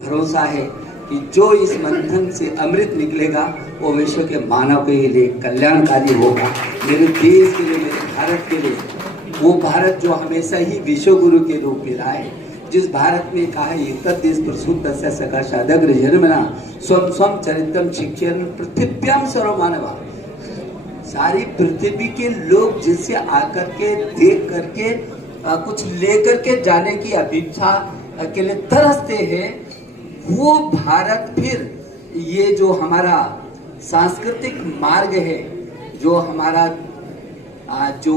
भरोसा है कि जो इस मंथन से अमृत निकलेगा वो विश्व के मानव के लिए कल्याणकारी होगा, मेरे देश के लिए, मेरे भारत के लिए। वो भारत जो हमेशा ही विश्व गुरु के रूप में रहा है, जिस भारत में कहा है एतद्देश प्रसूतस्य सकाशादग्र जन्मना स्वम स्वम चरित्रम शिक्षण पृथिव्याम सर्वमानवा। सारी पृथ्वी के लोग जिससे आकर के देख करके कुछ लेकर के जाने की अभिप्सा के लिए तरसते हैं, वो भारत फिर ये जो हमारा सांस्कृतिक मार्ग है, जो हमारा जो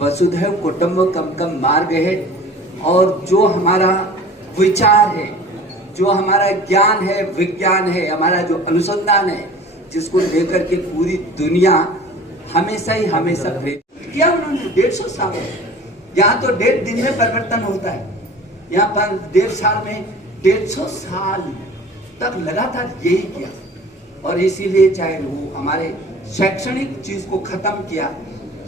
वसुधैव कुटुंबकम मार्ग है, और जो हमारा विचार है, जो हमारा ज्ञान है, विज्ञान है, हमारा जो अनुसंधान है, जिसको लेकर के पूरी दुनिया हमेशा ही हमेशा किया उन्होंने 150 साल। यहाँ तो 1.5 दिन में परिवर्तन होता है, यहाँ पर 1.5 साल में 150 साल तक लगातार यही किया। और इसीलिए चाहे वो हमारे शैक्षणिक चीज को खत्म किया,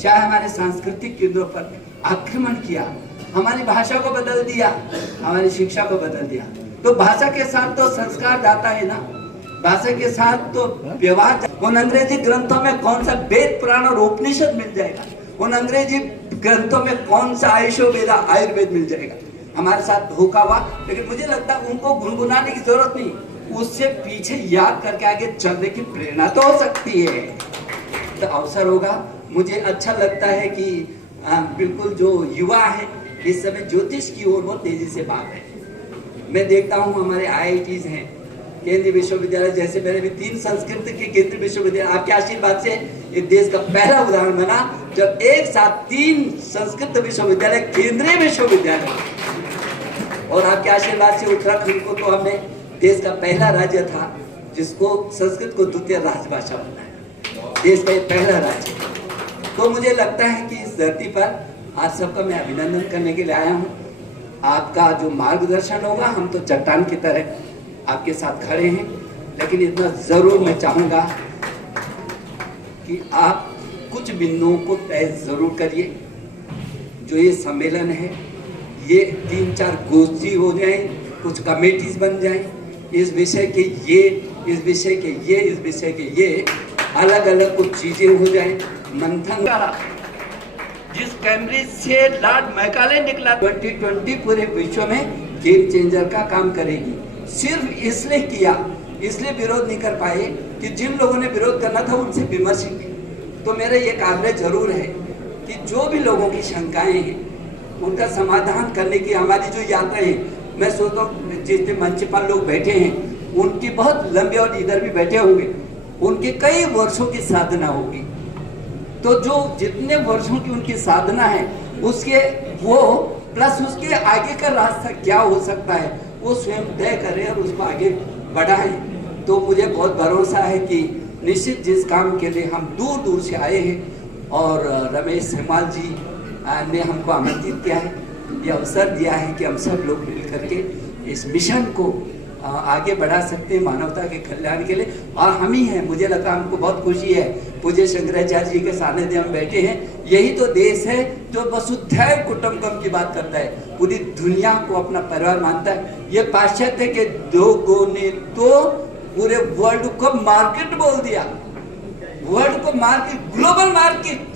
चाहे हमारे सांस्कृतिक केंद्रों पर आक्रमण किया, हमारी भाषा को बदल दिया, हमारी शिक्षा को बदल दिया। तो भाषा के साथ तो संस्कार जाता है ना, भाषा के साथ तो व्यवहार। उन अंग्रेजी ग्रंथों में कौन सा वेद पुराण और उपनिषद मिल जाएगा, उन अंग्रेजी ग्रंथों में कौन सा आयुर्वेद आयुर्वेद मिल जाएगा। हमारे साथ धोखा हुआ, लेकिन मुझे लगता है उनको गुनगुनाने की जरूरत नहीं, उससे पीछे याद करके आगे चलने की प्रेरणा तो हो सकती है, तो अवसर होगा। मुझे अच्छा लगता है कि बिल्कुल जो युवा है इस समय ज्योतिष की ओर बहुत तेजी से भाग रहे हैं। मैं देखता हूँ हमारे IITs हैं, केंद्रीय विश्वविद्यालय, जैसे मेरे भी 3 संस्कृत के केंद्रीय विश्वविद्यालय आपके आशीर्वाद से इस देश का पहला उदाहरण बना, जब एक साथ 3 संस्कृत विश्वविद्यालय केंद्रीय विश्वविद्यालय, और आपके आशीर्वाद से उत्तराखंड को तो हमने देश का पहला राज्य था जिसको संस्कृत को द्वितीय राजभाषा बनाया, देश का ये पहला राज्य। तो मुझे लगता है कि इस धरती पर आज सबका मैं अभिनंदन करने के लिए आया हूँ। आपका जो मार्गदर्शन होगा, हम तो चट्टान की तरह आपके साथ खड़े हैं, लेकिन इतना जरूर मैं चाहूँगा कि आप कुछ बिंदुओं को तय जरूर करिए। जो ये सम्मेलन है, ये 3-4 गोष्ठी हो जाए, कुछ कमेटीज बन जाए, इस विषय के ये, इस विषय के ये, इस विषय के ये, अलग अलग कुछ चीजें हो जाए। मंथन जिस कैम्ब्रिज से लॉर्ड मैकाले निकला, 2020 पूरे विश्व में गेम चेंजर का काम करेगी। सिर्फ इसलिए किया, इसलिए विरोध नहीं कर पाए कि जिन लोगों ने विरोध करना था उनसे विमर्श किया। तो मेरा ये आग्रह जरूर है कि जो भी लोगों की शंकाएं हैं उनका समाधान करने की हमारी जो यात्रा है, मैं सोचता हूँ जितने मंच पर लोग बैठे हैं उनकी बहुत लंबी, और इधर भी बैठे होंगे, उनके कई वर्षों की साधना होगी। तो जो जितने वर्षों की उनकी साधना है, उसके वो प्लस उसके आगे का रास्ता क्या हो सकता है, वो स्वयं तय करें और उसको आगे बढ़ाएं। तो मुझे बहुत भरोसा है कि निश्चित जिस काम के लिए हम दूर दूर से आए हैं, और रमेश हेमाल जी ने हमको आमंत्रित किया है, ये अवसर दिया है कि हम सब लोग मिल करके इस मिशन को आगे बढ़ा सकते हैं मानवता के कल्याण के लिए। और हम ही हैं, मुझे लगता है हमको बहुत खुशी है, पूज्य शंकराचार्य जी के सानिध्य हम बैठे हैं। यही तो देश है जो वसुधैव कुटुंबकम की बात करता है, पूरी दुनिया को अपना परिवार मानता है। ये पाश्चात्य के लोगों ने तो पूरे वर्ल्ड को मार्केट बोल दिया, वर्ल्ड को मार्केट, ग्लोबल मार्केट।